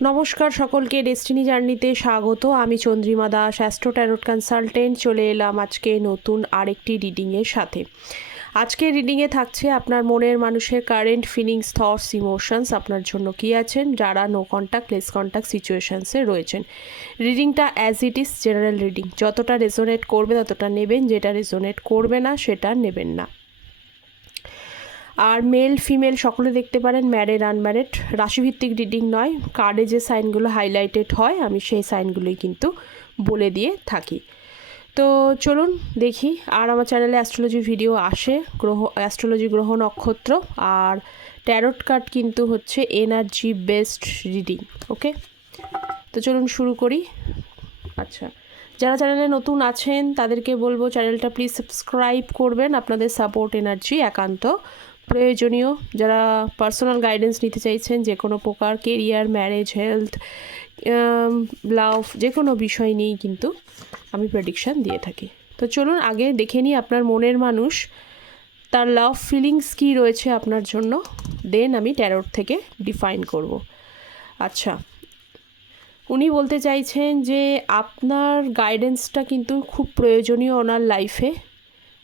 নমস্কার সকলকে ডেস্টিনি জার্নিতে স্বাগত। আমি Chandrima Das astro tarot consultant চলে এলাম আজকে নতুন আরেকটি রিডিংয়ের সাথে। আজকে রিডিংয়ে থাকছে আপনার মনের মানুষের কারেন্ট ফিলিংস থটস ইমোশনস আপনার জন্য কী আছেন, যারা নো কন্ট্যাক্ট লেস কন্ট্যাক্ট সিচুয়েশনসে রয়েছেন। রিডিংটা as it is general reading যতটা রেজোনেট করবে ততটা নেবেন, যেটা রেজোনেট করবে না, সেটা নেবেন না। আর মেল ফিমেল সকলে দেখতে পারেন ম্যারেড আনম্যারেড রাশিভিত্তিক রিডিং নয়। কার্ডে যে সাইনগুলো হাইলাইটেড হয়, আমি সেই সাইনগুলোই কিন্তু বলে দিয়ে থাকি। তো চলুন দেখি, আর আমার চ্যানেলে অ্যাস্ট্রোলজি ভিডিও আসে, গ্রহ অ্যাস্ট্রোলজি গ্রহ নক্ষত্র, আর ট্যারোট কার্ড কিন্তু হচ্ছে এনার্জি বেসড রিডিং ওকে তো চলুন শুরু করি। আচ্ছা যারা চ্যানেলে নতুন আছেন, তাদেরকে বলব চ্যানেলটা প্লিজ সাবস্ক্রাইব করবেন। আপনাদের সাপোর্ট এনার্জি একান্ত। প্রয়োজনীয়। যারা পার্সোনাল গাইডেন্স নিতে চাইছেন, যে কোনো প্রকার কেরিয়ার ম্যারেজ হেলথ লাভ যে কোনো বিষয় নিয়েই কিন্তু আমি প্রেডিকশান দিয়ে থাকি। তো চলুন আগে দেখে নিই আপনার মনের মানুষ। তার লাভ ফিলিংস কী রয়েছে আপনার জন্য? দেন আমি ট্যারোট থেকে ডিফাইন করব। আচ্ছা উনি বলতে চাইছেন যে আপনার গাইডেন্সটা কিন্তু খুব প্রয়োজনীয় ওনার লাইফে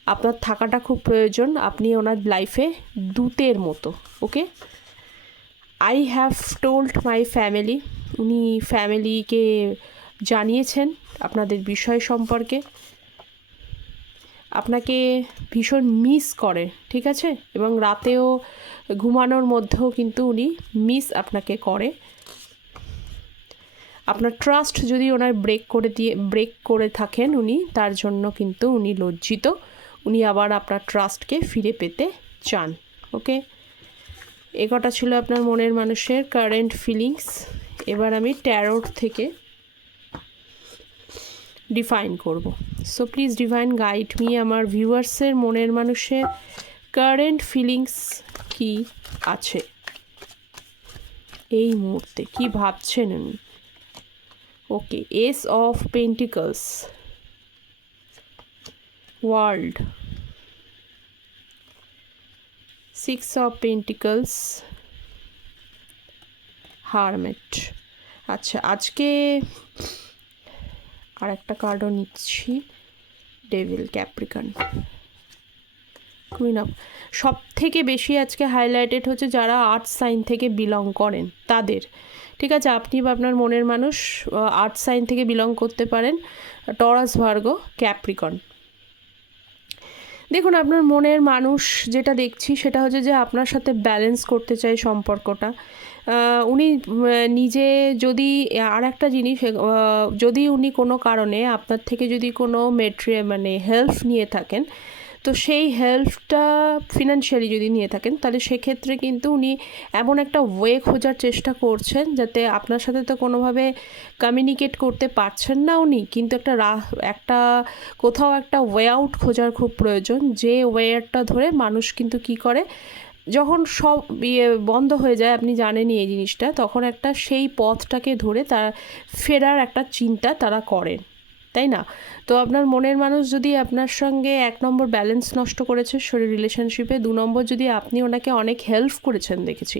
আপনার থাকাটা খুব প্রয়োজন। আপনি ওনার লাইফে দূতের মতো okay I have told my family উনি ফ্যামিলিকে জানিয়েছেন আপনাদের বিষয় সম্পর্কে। আপনাকে ভীষণ মিস করে, ঠিক আছে? এবং রাতেও ঘুমানোর মধ্যেও কিন্তু উনি মিস আপনাকে করে। আপনার ট্রাস্ট যদি ওনার ব্রেক করে দিয়ে ব্রেক করে থাকেন উনি, তার জন্য কিন্তু উনি লজ্জিত। উনি আবার আপনার ট্রাস্টকে ফিরে পেতে চান ওকে এ কটা ছিল আপনার মনের মানুষের কারেন্ট ফিলিংস এবার আমি ট্যারোট থেকে ডিফাইন করব। So please define guide me আমার ভিউয়ার্সের মনের মানুষের কারেন্ট ফিলিংস কি আছে? এই মুহূর্তে কি ভাবছেন উনি? Okay ace of pentacles world six of pentacles hermit আচ্ছা আজকে আর একটা কার্ডও নিচ্ছি। ডেভিল ক্যাপ্রিকান কুইন অফ সব থেকে বেশি আজকে হাইলাইটেড হচ্ছে যারা আর্ট সাইন থেকে বিলং করেন, তাদের। ঠিক আছে, আপনি বা আপনার মনের মানুষ আর্ট সাইন থেকে বিলং করতে পারেন। টরাস ভার্গো ক্যাপ্রিকন দেখুন, আপনার মনের মানুষ যেটা দেখছি সেটা হচ্ছে যে আপনার সাথে ব্যালেন্স করতে চাই সম্পর্কটা। উনি নিজে যদি আর একটা জিনিস যদি উনি কোনো কারণে আপনার থেকে যদি কোনো মেট্রিয়া মানে হেল্প নিয়ে থাকেন তো সেই হেল্পটা ফিনান্সিয়ালি যদি নিয়ে থাকেন, তাহলে সেক্ষেত্রে কিন্তু উনি এমন একটা ওয়ে খোঁজার চেষ্টা করছেন যাতে আপনার সাথে তো কোনোভাবে কমিউনিকেট করতে পারছেন না উনি, কিন্তু একটা একটা কোথাও একটা ওয়ে আউট খোঁজার খুব প্রয়োজন। যে ওয়েটা ধরে মানুষ কিন্তু কি করে, যখন সব ইয়ে বন্ধ হয়ে যায়, আপনি জানেনই এই জিনিসটা, তখন একটা সেই পথটাকে ধরে তারা, ফেরার একটা চিন্তা তারা করেন। তাই না? তো আপনার মনের মানুষ যদি আপনার সঙ্গে এক নম্বর ব্যালেন্স নষ্ট করেছে শরীর রিলেশনশিপে দু নম্বর যদি আপনি ওনাকে অনেক হেল্প করেছেন, দেখেছি।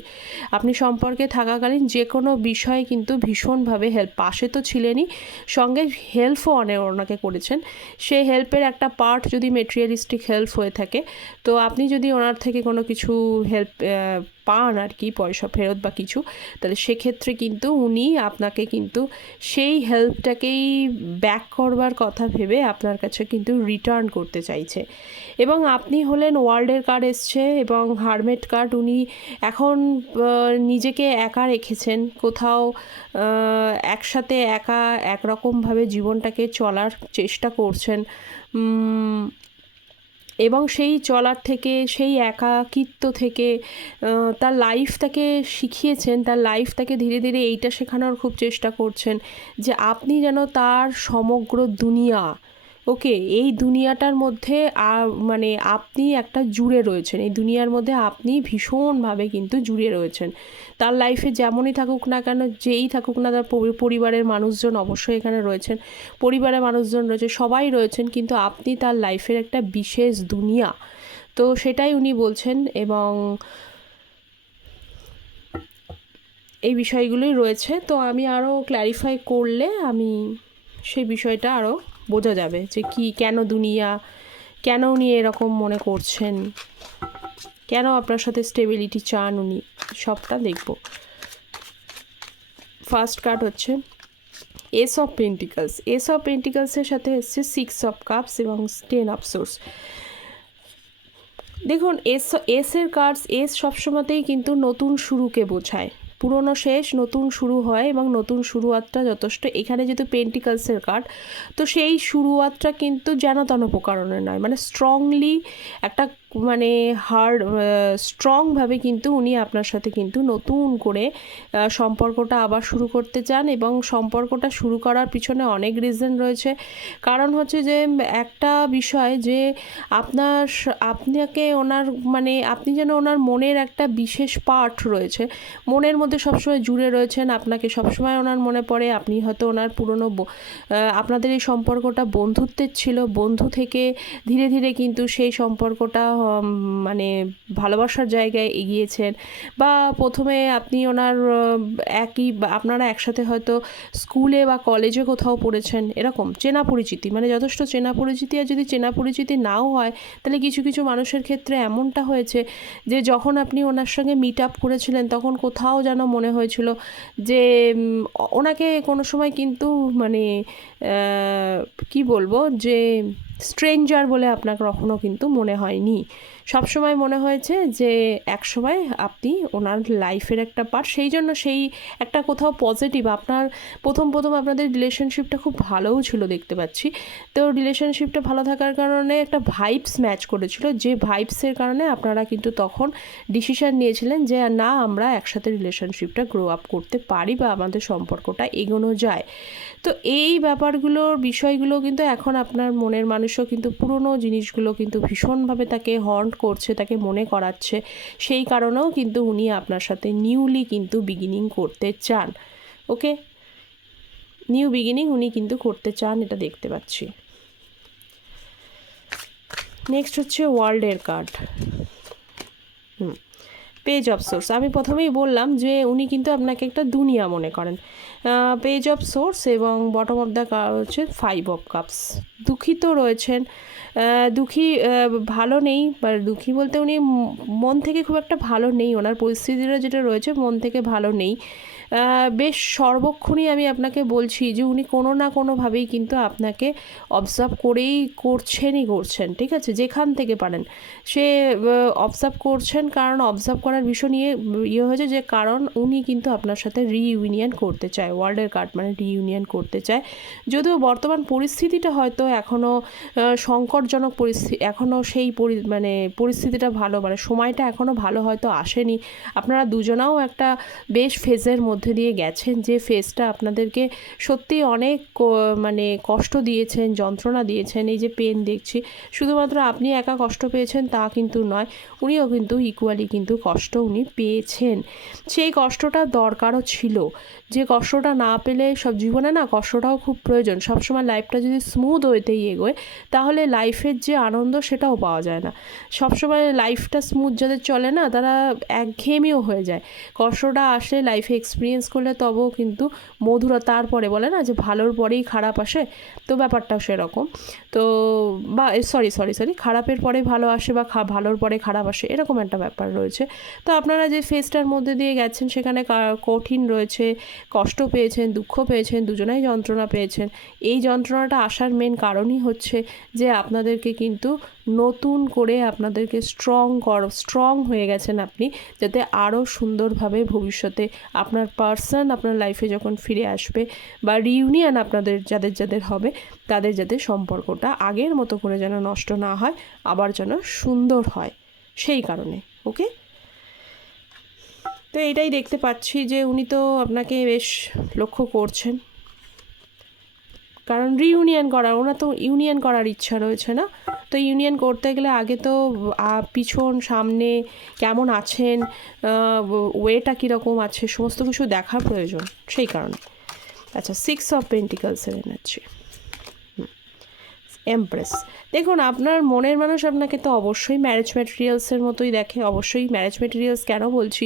আপনি সম্পর্কে থাকাকালীন যে কোনো বিষয়ে কিন্তু ভীষণভাবে হেল্প পাশে তো ছিলেনই, সঙ্গে হেল্পও অনেক ওনাকে করেছেন। সেই হেল্পের একটা পার্ট যদি মেটেরিয়ালিস্টিক হেল্প হয়ে থাকে, তো আপনি যদি ওনার থেকে কোনো কিছু হেল্প পান আর কি, পয়সা ফেরত বা কিছু, তাহলে সেক্ষেত্রে কিন্তু উনি আপনাকে কিন্তু সেই হেল্পটাকেই ব্যাক করবার কথা ভেবে আপনার কাছে কিন্তু রিটার্ন করতে চাইছে। এবং আপনি হলেন ওয়ার্ল্ডের কার্ড এসছে এবং হারমেট কার্ড উনি এখন নিজেকে একা রেখেছেন। কোথাও একসাথে একা, একরকমভাবে জীবনটাকে চলার চেষ্টা করছেন। এবং সেই চলার থেকে, সেই একাকিত্ব থেকে তার লাইফ তাকে শিখিয়েছেন, তার লাইফ তাকে ধীরে ধীরে এইটা শেখানোর খুব চেষ্টা করছেন যে আপনি যেন তার সমগ্র দুনিয়া ওকে, এই দুনিয়াটার মধ্যে মানে আপনি একটা জুড়ে রয়েছেন। এই দুনিয়ার মধ্যে আপনি ভীষণভাবে কিন্তু জুড়ে রয়েছেন। তার লাইফে যেমনই থাকুক না কেন, যেই থাকুক না তার পরিবারের মানুষজন অবশ্যই এখানে রয়েছেন। পরিবারের মানুষজন রয়েছে, সবাই রয়েছেন, কিন্তু আপনি তার লাইফের একটা বিশেষ দুনিয়া। তো সেটাই উনি বলছেন এবং এই বিষয়গুলোই রয়েছে। তো আমি আরও ক্ল্যারিফাই করলে আমি সেই বিষয়টা আরও বোঝা যাবে যে কি, কেন দুনিয়া, কেন উনি এরকম মনে করছেন? কেন আপনার সাথে স্টেবিলিটি চান উনি? সবটা দেখব। ফার্স্ট কার্ড হচ্ছে ace of pentacles ace of পেন্টিকালসের সাথে এসছে সিক্স অফ কাপস এবং টেন অফ সোর্স দেখুন এস এসের কার্ডস এস সবসময়তেই কিন্তু নতুন শুরুকে বোঝায়। পুরনো শেষ, নতুন শুরু হয় এবং নতুন শুরুয়াতটা যথেষ্ট। এখানে যেহেতু পেন্টিকালসের কার্ড তো সেই শুরুয়াতটা কিন্তু যেন তেন প্রকারণের নয়। মানে স্ট্রংলি একটা মানে হার্ড স্ট্রংভাবে কিন্তু উনি আপনার সাথে কিন্তু নতুন করে সম্পর্কটা আবার শুরু করতে চান এবং সম্পর্কটা শুরু করার পিছনে অনেক রিজন রয়েছে। কারণ হচ্ছে যে, একটা বিষয় যে, আপনার আপনাকে ওনার মানে আপনি যেন ওনার মনের একটা বিশেষ পার্ট রয়েছে। মনের মধ্যে সবসময় জুড়ে রয়েছেন, আপনাকে সবসময় ওনার মনে পড়ে, আপনি হয়তো ওনার পুরনো আপনাদের এই সম্পর্কটা বন্ধুত্বের ছিল, বন্ধু থেকে ধীরে ধীরে কিন্তু সেই সম্পর্কটা মানে ভালোবাসার জায়গায় এগিয়েছেন বা প্রথমে আপনি ওনার একই আপনারা একসাথে হয়তো স্কুলে বা কলেজে কোথাও পড়েছেন, এরকম চেনা পরিচিতি মানে যথেষ্ট চেনা পরিচিতি, আর যদি চেনা পরিচিতি নাও হয়, তাহলে কিছু কিছু মানুষের ক্ষেত্রে এমনটা হয়েছে যে যখন আপনি ওনার সঙ্গে মিট আপ করেছিলেন, তখন কোথাও যেন মনে হয়েছিল যে ওনাকে কোনো সময় কিন্তু মানে কি বলব, যে স্ট্রেঞ্জার বলে আপনার কখনও কিন্তু মনে হয়নি। সবসময় মনে হয়েছে যে একসময় আপনি ওনার লাইফের একটা পার্ট সেই জন্য সেই একটা কোথাও পজিটিভ আপনার প্রথম প্রথম আপনাদের রিলেশনশিপটা খুব ভালোও ছিল দেখতে পাচ্ছি। তো রিলেশনশিপটা ভালো থাকার কারণে একটা ভাইবস ম্যাচ করেছিল, যে ভাইবসের কারণে আপনারা কিন্তু তখন ডিসিশন নিয়েছিলেন যে, না, আমরা একসাথে রিলেশনশিপটা গ্রো আপ করতে পারি বা আমাদের সম্পর্কটা এগোনো যায়। তো এই ব্যাপারগুলোর বিষয়গুলো কিন্তু এখন আপনার মনের মানুষও কিন্তু পুরনো জিনিসগুলো কিন্তু ভীষণভাবে তাকে হন্ট করছে, তাকে মনে করাচ্ছে। সেই কারণেও কিন্তু উনি আপনার সাথে নিউলি কিন্তু বিগিনিং করতে চান। ওকে নিউ বিগিনিং উনি কিন্তু করতে চান, এটা দেখতে পাচ্ছি। নেক্সট হচ্ছে ওয়ার্ল্ডের card hmm. Page of swords আমি প্রথমেই বললাম যে উনি কিন্তু আপনাকে একটা দুনিয়া মনে করেন। পেজ অফ সোর্স এবং বটম অফ দ্য হচ্ছে ফাইভ অফ কাপস দুঃখিত রয়েছেন। দুঃখী ভালো নেই বা দুঃখী বলতে উনি মন থেকে খুব একটা ভালো নেই। ওনার পরিস্থিতিটা যেটা রয়েছে, মন থেকে ভালো নেই। বেশ সর্বক্ষণই আমি আপনাকে বলছি যে উনি কোনো না কোনোভাবেই কিন্তু আপনাকে অবজার্ভ করেই করছেনই করছেন, ঠিক আছে? যেখান থেকে পারেন। সে অবজার্ভ করছেন কারণ অবজার্ভ করার বিষয় নিয়ে ইয়ে হয়েছে যে কারণ উনি কিন্তু আপনার সাথে রিইউনিয়ন করতে চায় ওয়ার্ল্ডের কার্ড মানে রিইউনিয়ন করতে চায়। যদিও বর্তমান পরিস্থিতিটা হয়তো এখনও সংকটজনক পরিস্থিতি এখনও সেই পরি মানে পরিস্থিতিটা ভালো মানে সময়টা এখনও ভালো হয়তো আসেনি। আপনারা দুজনাও একটা বেশ ফেজের মধ্যে দিয়ে গেছেন যে ফেজটা আপনাদেরকে সত্যি অনেক মানে কষ্ট দিয়েছেন, যন্ত্রণা দিয়েছেন, এই যে পেন দেখছি। শুধুমাত্র আপনি একা কষ্ট পেয়েছেন তা কিন্তু নয়, উনিও কিন্তু ইকুয়ালি কিন্তু কষ্ট উনি পেয়েছেন। সেই কষ্টটা দরকারও ছিল। যে কষ্টটা না পেলে সব জীবনে না কষ্টটাও খুব প্রয়োজন। সবসময় লাইফটা যদি স্মুথ ওয়েতেই এগোয়, তাহলে লাইফের যে আনন্দ সেটাও পাওয়া যায় না। সবসময় লাইফটা স্মুথ যাদের চলে না, তারা একঘেয়েমিও হয়ে যায়। কষ্টটা আসলে লাইফে এক্সপিরিয়েন্স করলে তবেও কিন্তু মধুরা তারপরে বলে না যে ভালোর পরেই খারাপ আসে? তো ব্যাপারটাও সেরকম। তো বা সরি সরি সরি খারাপের পরে ভালো আসে বা ভালোর পরে খারাপ আসে, এরকম একটা ব্যাপার রয়েছে। তো আপনারা যে ফেসটার মধ্যে দিয়ে গেছেন, সেখানে কঠিন রয়েছে, কষ্ট পেয়েছেন, দুঃখ পেয়েছেন, দুজনেই যন্ত্রণা পেয়েছেন। এই যন্ত্রণাটা আসার মেন কারণই হচ্ছে যে আপনাদেরকে কিন্তু নতুন করে আপনাদেরকে স্ট্রং কর স্ট্রং হয়ে গেছেন আপনি, যাতে আরও সুন্দরভাবে ভবিষ্যতে আপনার পার্সন আপনার লাইফে যখন ফিরে আসবে বা রিউনিয়ন আপনাদের যাদের যাদের হবে, তাদের যাতে সম্পর্কটা আগের মতো করে যেন নষ্ট না হয়, আবার যেন সুন্দর হয়, সেই কারণে ওকে তো এটাই দেখতে পাচ্ছি যে উনি তো আপনাকে বেশ লক্ষ্য করছেন। কারণ রিইউনিয়ন করার, ওনার তো ইউনিয়ন করার ইচ্ছা রয়েছে না? তো ইউনিয়ন করতে গেলে আগে তো পিছন, সামনে কেমন আছেন ওয়েটা কীরকম আছে, সমস্ত কিছু দেখার প্রয়োজন, সেই কারণে। আচ্ছা সিক্স অফ পেন্টিকালসের এনার্জি এমপ্রেস দেখুন, আপনার মনের মানুষ আপনাকে তো অবশ্যই ম্যারেজ ম্যাটেরিয়ালসের মতোই দেখে, অবশ্যই ম্যারেজ ম্যাটেরিয়ালস কেন বলছি?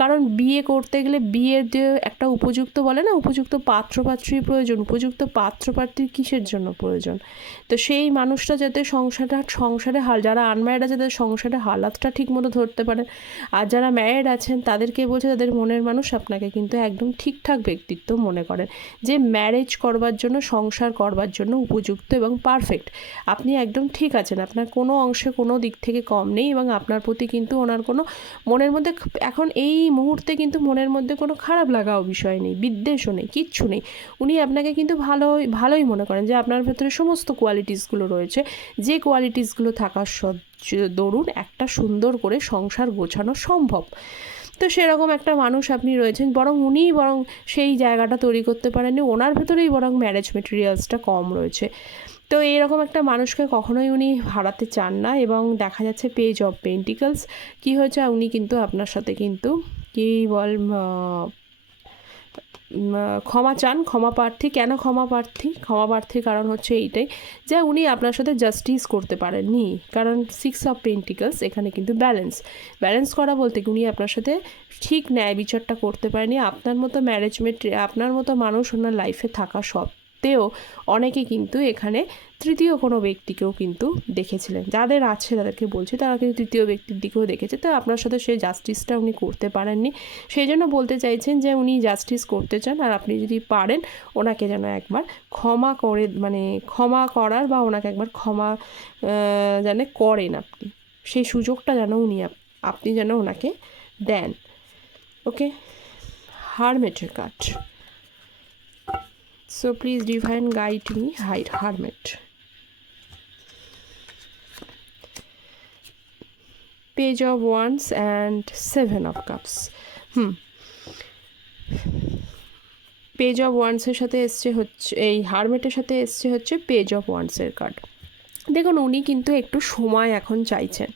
কারণ বিয়ে করতে গেলে বিয়ের যে একটা উপযুক্ত বলে না, উপযুক্ত পাত্রপাত্রী প্রয়োজন, উপযুক্ত পাত্রপাত্রীর কিসের জন্য প্রয়োজন? তো সেই মানুষটা যাতে সংসারটা, সংসারে হাল, যারা আনম্যারিড আছে তাদের সংসারে হালাতটা ঠিকমতো ধরতে পারেন আর যারা ম্যারিড আছেন তাদেরকে বলছে তাদের মনের মানুষ আপনাকে কিন্তু একদম ঠিকঠাক ব্যক্তিত্ব মনে করেন, যে ম্যারেজ করবার জন্য, সংসার করবার জন্য উপযুক্ত এবং পারফেক্ট আপনি একদম ঠিক আছেন। আপনার কোনো অংশে কোনো দিক থেকে কম নেই এবং আপনার প্রতি কিন্তু ওনার কোনো মনের মধ্যে এখন এই মুহূর্তে কিন্তু মনের মধ্যে কোনো খারাপ লাগাও বিষয় নেই, বিদ্বেষও নেই, কিচ্ছু নেই। উনি আপনাকে কিন্তু ভালো ভালোই মনে করেন যে আপনার ভেতরে সমস্ত কোয়ালিটিসগুলো রয়েছে। যে কোয়ালিটিসগুলো থাকার সহ্য, দরুন একটা সুন্দর করে সংসার গোছানো সম্ভব। তো সেরকম একটা মানুষ আপনি রয়েছেন, বরং উনিই বরং সেই জায়গাটা তৈরি করতে পারেননি। ওনার ভেতরেই বরং ম্যারেজ মেটেরিয়ালসটা কম রয়েছে। তো এইরকম একটা মানুষকে কখনোই উনি হারাতে চান না এবং দেখা যাচ্ছে পেজ অফ পেন্টিকলস কী হয়েছে উনি কিন্তু আপনার সাথে কিন্তু কী বল ক্ষমা চান, ক্ষমা প্রার্থী। কেন ক্ষমা প্রার্থী? ক্ষমা প্রার্থীর কারণ হচ্ছে এইটাই যে উনি আপনার সাথে জাস্টিস করতে পারেননি। কারণ সিক্স অফ পেন্টিকলস এখানে কিন্তু ব্যালেন্স ব্যালেন্স করা বলতে উনি আপনার সাথে ঠিক ন্যায় বিচারটা করতে পারেনি আপনার মতো ম্যারেজমেন্ট আপনার মতো মানুষ ওনার লাইফে থাকা সত্ত্বেও। অনেকে কিন্তু এখানে তৃতীয় কোনো ব্যক্তিকেও কিন্তু দেখেছিলেন। যাদের আছে, তাদেরকে বলছি, তারা কিন্তু তৃতীয় ব্যক্তির দিকেও দেখেছে। তো আপনার সাথে সেই জাস্টিসটা উনি করতে পারেননি। সেই জন্য বলতে চাইছেন যে, উনি জাস্টিস করতে চান আর আপনি যদি পারেন, ওনাকে যেন একবার ক্ষমা করে মানে ক্ষমা করার বা ওনাকে একবার ক্ষমা যেন করেন আপনি। সেই সুযোগটা যেন উনি আপ- আপনি যেন ওনাকে দেন। ওকে? হারমেটের কাঠ। So please divine guide me hide hermit page of wands and seven of cups hmm page of ওয়ান্সের সাথে এসছে হচ্ছে, এই হারমেটের সাথে এসছে হচ্ছে পেজ অফ ওয়ান্সের কার্ড দেখুন, উনি কিন্তু একটু সময় এখন চাইছেন।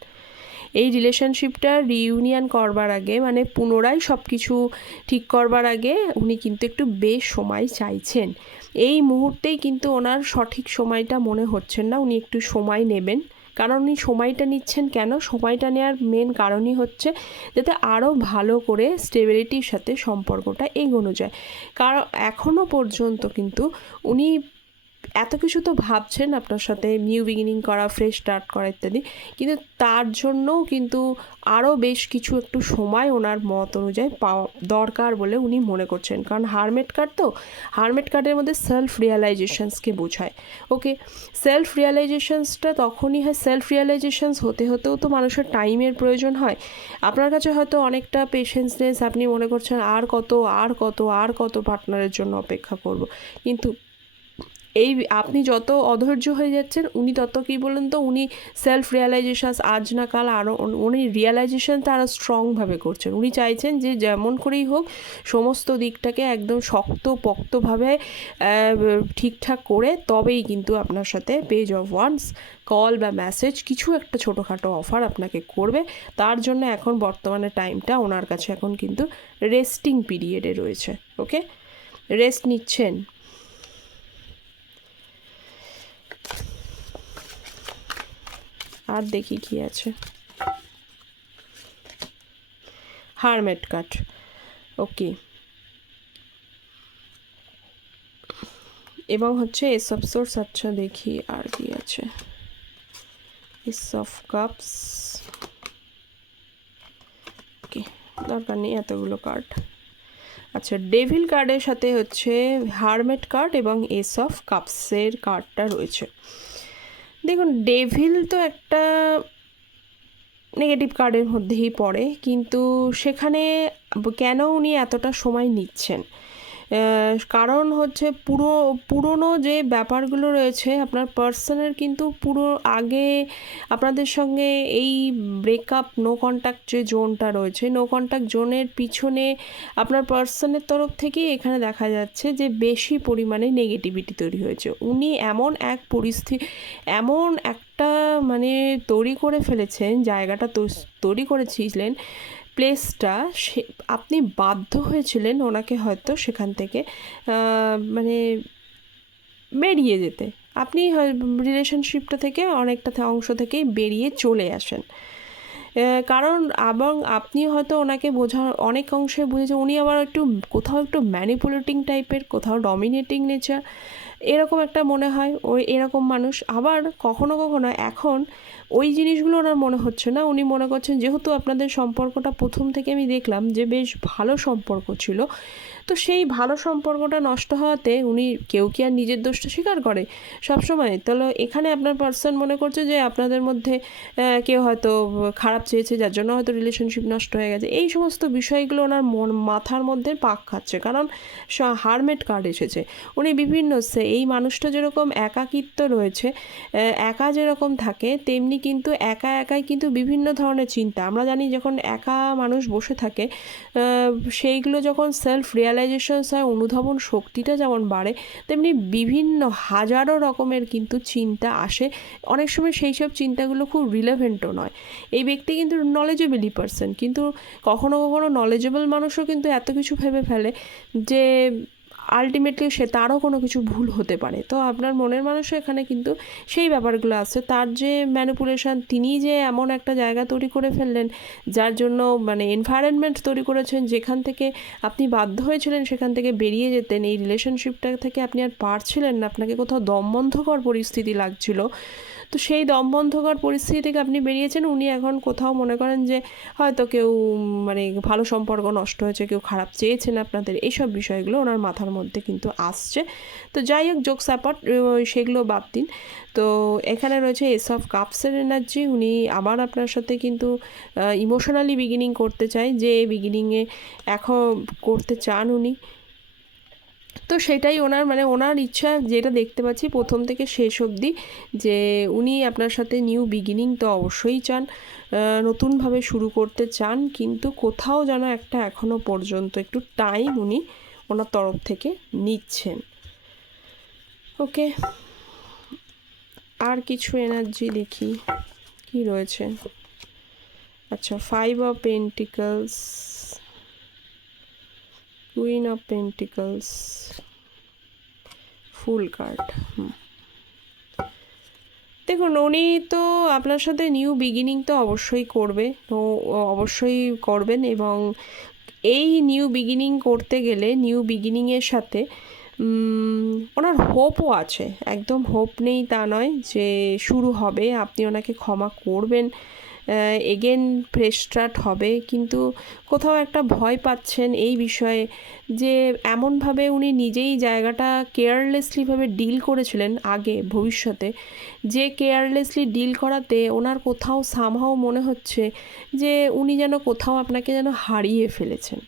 এই রিলেশনশিপটা রিইউনিয়ন করবার আগে মানে পুনরায় সব কিছু ঠিক করবার আগে উনি কিন্তু একটু বেশ সময় চাইছেন। এই মুহূর্তেই কিন্তু ওনার সঠিক সময়টা মনে হচ্ছেন না, উনি একটু সময় নেবেন। কারণ উনি সময়টা নিচ্ছেন কেন? সময়টা নেওয়ার মেন কারণই হচ্ছে যাতে আরও ভালো করে স্টেবিলিটির সাথে সম্পর্কটা এগোনো যায়। কারণ এখনও পর্যন্ত কিন্তু উনি এত কিছু তো ভাবছেন আপনার সাথে নিউ বিগিনিং করা ফ্রেশ স্টার্ট করা ইত্যাদি, কিন্তু তার জন্যও কিন্তু আরও বেশ কিছু একটু সময় ওনার মত অনুযায়ী পাওয়া দরকার বলে উনি মনে করছেন। কারণ হারমেট কার্ড তো হারমেট কার্ডের মধ্যে সেলফ রিয়ালাইজেশনসকে বোঝায়। ওকে সেলফ রিয়ালাইজেশনসটা তখনই হয় সেলফ রিয়ালাইজেশনস হতে হতেও তো মানুষের টাইমের প্রয়োজন হয়। আপনার কাছে হয়তো অনেকটা পেশেন্সনেস আপনি মনে করছেন আর কত আর কত আর কত পার্টনারের জন্য অপেক্ষা করব। কিন্তু এই আপনি যত অধৈর্য হয়ে যাচ্ছেন, উনি তত কী বলেন তো, উনি সেলফ রিয়ালাইজেশন আজ না কাল আরও উনি রিয়ালাইজেশনটা আরও স্ট্রংভাবে করছেন। উনি চাইছেন যে যেমন করেই হোক, সমস্ত দিকটাকে একদম শক্ত পোক্তভাবে ঠিকঠাক করে তবেই কিন্তু আপনার সাথে পেজ অফ ওয়ান্স কল বা মেসেজ কিছু একটা ছোটোখাটো অফার আপনাকে করবে। তার জন্য এখন বর্তমানে টাইমটা ওনার কাছে এখন কিন্তু রেস্টিং পিরিয়ডে রয়েছে ওকে রেস্ট নিচ্ছেন। আর দেখি কি আছে। হারমেট কাট ওকে। এবং হচ্ছে এসব সোর্স আচ্ছা দেখি আর কি আছে। S of cups. ওকে, দরকার নেই এতগুলো কার্ড। আচ্ছা ডেভিল কার্ডের সাথে হচ্ছে হারমেট কার্ড এবং এস অফ কাপসের কার্ডটা রয়েছে। দেখুন ডেভিল তো একটা নেগেটিভ কার্ডের মধ্যেই পড়ে, কিন্তু সেখানে কেন উনি এতটা সময় নিচ্ছেন? কারণ হচ্ছে পুরো, পুরনো যে ব্যাপারগুলো রয়েছে, আপনার পার্সনের কিন্তু পুরো আগে আপনাদের সঙ্গে এই ব্রেকআপ নো কন্ট্যাক্ট যে জোনটা রয়েছে নো কন্ট্যাক্ট জোনের পিছনে আপনার পার্সনের তরফ থেকে এখানে দেখা যাচ্ছে যে বেশি পরিমাণে নেগেটিভিটি তৈরি হয়েছে। উনি এমন এক পরিস্থিতি এমন একটা মানে তৈরি করে ফেলেছেন, জায়গাটা তৈরি করেছিলেন প্লেসটা সে আপনি বাধ্য হয়েছিলেন ওনাকে হয়তো সেখান থেকে মানে বেরিয়ে যেতে। আপনি রিলেশনশিপটা থেকে অনেকটা অংশ থেকেই বেরিয়ে চলে আসেন। কারণ এবং আপনি হয়তো ওনাকে বোঝা অনেক অংশে বুঝেছে উনি আবার একটু কোথাও একটু ম্যানিপুলেটিং টাইপের কোথাও ডমিনেটিং নেচার এরকম একটা মনে হয়, ওই এরকম মানুষ। আবার কখনো কখনো এখন ওই জিনিসগুলো ওনার মনে হচ্ছে না। উনি মনে করছেন, যেহেতু আপনাদের সম্পর্কটা প্রথম থেকে আমি দেখলাম যে বেশ ভালো সম্পর্ক ছিল, তো সেই ভালো সম্পর্কটা নষ্ট হওয়াতে উনি কেউ কি আর নিজের দোষটা স্বীকার করে? সবসময়। তাহলে এখানে আপনার পার্সন মনে করছে যে আপনাদের মধ্যে কেউ হয়তো খারাপ চেয়েছে, যার জন্য হয়তো রিলেশনশিপ নষ্ট হয়ে গেছে। এই সমস্ত বিষয়গুলো ওনার মন, মাথার মধ্যে পাক খাচ্ছে, কারণ হারমেট কার্ড এসেছে। উনি বিভিন্ন, সে, এই মানুষটা যেরকম একাকিত্ব রয়েছে একা যেরকম থাকে, তেমনি কিন্তু একা একাই কিন্তু বিভিন্ন ধরনের চিন্তা। আমরা জানি যখন একা মানুষ বসে থাকে সেইগুলো যখন সেলফ রিয়ালাইজেশনস হয়, অনুধাবন শক্তিটা যেমন বাড়ে, তেমনি বিভিন্ন হাজারো রকমের কিন্তু চিন্তা আসে। অনেক সময় সেই সব চিন্তাগুলো খুব রিলেভেন্টও নয়। এই ব্যক্তি কিন্তু নলেজেবলই পারসন কিন্তু কখনো কখনো নলেজেবল মানুষও কিন্তু এত কিছু ভেবে ফেলে যে আলটিমেটলি সে তারও কোনো কিছু ভুল হতে পারে। তো আপনার মনের মানুষও এখানে কিন্তু সেই ব্যাপারগুলো আছে। তার যে ম্যানিপুলেশন তিনি যে এমন একটা জায়গা তৈরি করে ফেললেন, যার জন্য মানে এনভায়রনমেন্ট তৈরি করেছেন, যেখান থেকে আপনি বাধ্য হয়েছিলেন, সেখান থেকে বেরিয়ে যেতেন, এই রিলেশনশিপটা থেকে আপনি আর পারছিলেন না। আপনাকে কোথাও দমবন্ধকর পরিস্থিতি লাগছিল। তো সেই দমবন্ধকর পরিস্থিতি থেকে আপনি বেরিয়েছেন। উনি এখন কোথাও মনে করেন যে হয়তো কেউ মানে ভালো সম্পর্ক নষ্ট হয়েছে, কেউ খারাপ চেয়েছেন আপনাদের। এইসব বিষয়গুলো ওনার মাথার মধ্যে কিন্তু আসছে। তো যাই হোক জোকস অ্যাপার্ট সেগুলো বাদ দিন। তো এখানে রয়েছে এস অফ কাপসের এনার্জি। উনি আবার আপনার সাথে কিন্তু ইমোশনালি বিগিনিং করতে চায়। যে বিগিনিংয়ে এখন করতে চান উনি। তো সেটাই ওনার মানে ওনার ইচ্ছা যেটা দেখতে পাচ্ছি প্রথম থেকে শেষ অবধি যে উনি আপনার সাথে নিউ বিগিনিং তো অবশ্যই চান নতুনভাবে শুরু করতে চান, কিন্তু কোথাও যেন একটা এখনও পর্যন্ত একটু টাইম উনি ওনার তরফ থেকে নিচ্ছেন। ওকে, আর কিছু এনার্জি দেখি, কি রয়েছে? আচ্ছা five of pentacles queen of pentacles full card দেখুন, উনি তো আপনার সাথে নিউ বিগিনিং তো অবশ্যই করবে। অবশ্যই করবেন এবং এই নিউ বিগিনিং করতে গেলে নিউ বিগিনিংয়ের সাথে ওনার হোপও আছে। একদম হোপ নেই তা নয় যে শুরু হবে। আপনি ওনাকে ক্ষমা করবেন। এগেন ফ্রেশ হবে। কিন্তু কোথাও একটা ভয় পাচ্ছেন এই বিষয়ে যে এমনভাবে উনি নিজেই জায়গাটা কেয়ারলেসলিভাবে ডিল করেছিলেন আগে, ভবিষ্যতে। যে কেয়ারলেসলি ডিল করাতে ওনার কোথাও সামহাও মনে হচ্ছে যে উনি যেন কোথাও আপনাকে যেন হারিয়ে ফেলেছেন।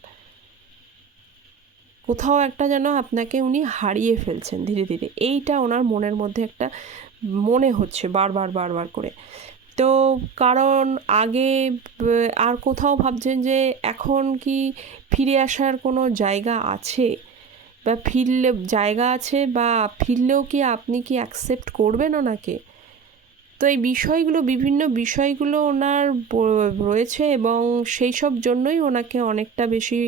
কোথাও একটা যেন আপনাকে উনি হারিয়ে ফেলছেন ধীরে ধীরে। এইটা ওনার মনের মধ্যে একটা মনে হচ্ছে বারবার বারবার করে। তো কারণ আগে আর কোথাও ভাবছেন যে এখন কি ফিরে আসার কোনো জায়গা আছে? বা ফিরলে জায়গা আছে বা ফিরলেও কি আপনি কি অ্যাকসেপ্ট করবেন ওনাকে? তো এই বিষয়গুলো, বিভিন্ন বিষয়গুলো ওনার রয়েছে এবং সেই সব জন্যই ওনাকে অনেকটা বেশি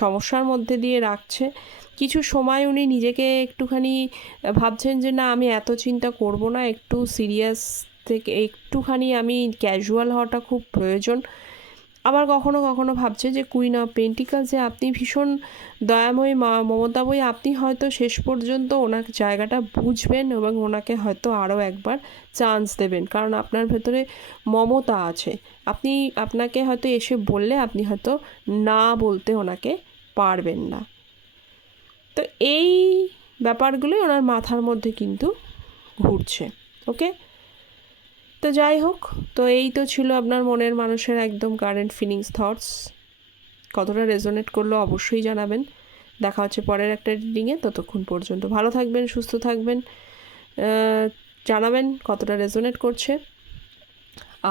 সমস্যার মধ্যে দিয়ে রাখছে। কিছু সময় উনি নিজেকে একটুখানি ভাবছেন যে না, আমি এত চিন্তা করব না, একটু সিরিয়াস থেকে একটুখানি আমি ক্যাজুয়াল হওয়াটা খুব প্রয়োজন। আবার কখনো কখনো ভাবছে যে কুইন অফ পেন্টিকাল যে আপনি ভীষণ দয়াময়ী মা- মমতাময়ী। আপনি হয়তো শেষ পর্যন্ত ওনার জায়গাটা বুঝবেন এবং ওনাকে হয়তো আরও একবার চান্স দেবেন। কারণ আপনার ভেতরে মমতা আছে। আপনি, আপনাকে হয়তো এসে বললে আপনি হয়তো না বলতে ওনাকে পারবেন না। তো এই ব্যাপারগুলোই ওনার মাথার মধ্যে কিন্তু ঘুরছে। ওকে তো যাই হোক, তো এই তো ছিল আপনার মনের মানুষের একদম কারেন্ট ফিলিংস থটস কতটা রেজোনেট করল অবশ্যই জানাবেন। দেখা হচ্ছে পরের একটা রিডিংয়ে ততক্ষণ পর্যন্ত ভালো থাকবেন, সুস্থ থাকবেন। জানাবেন কতটা রেজোনেট করছে।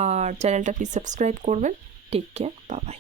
আর চ্যানেলটা প্লিজ সাবস্ক্রাইব করবেন। Take care bye bye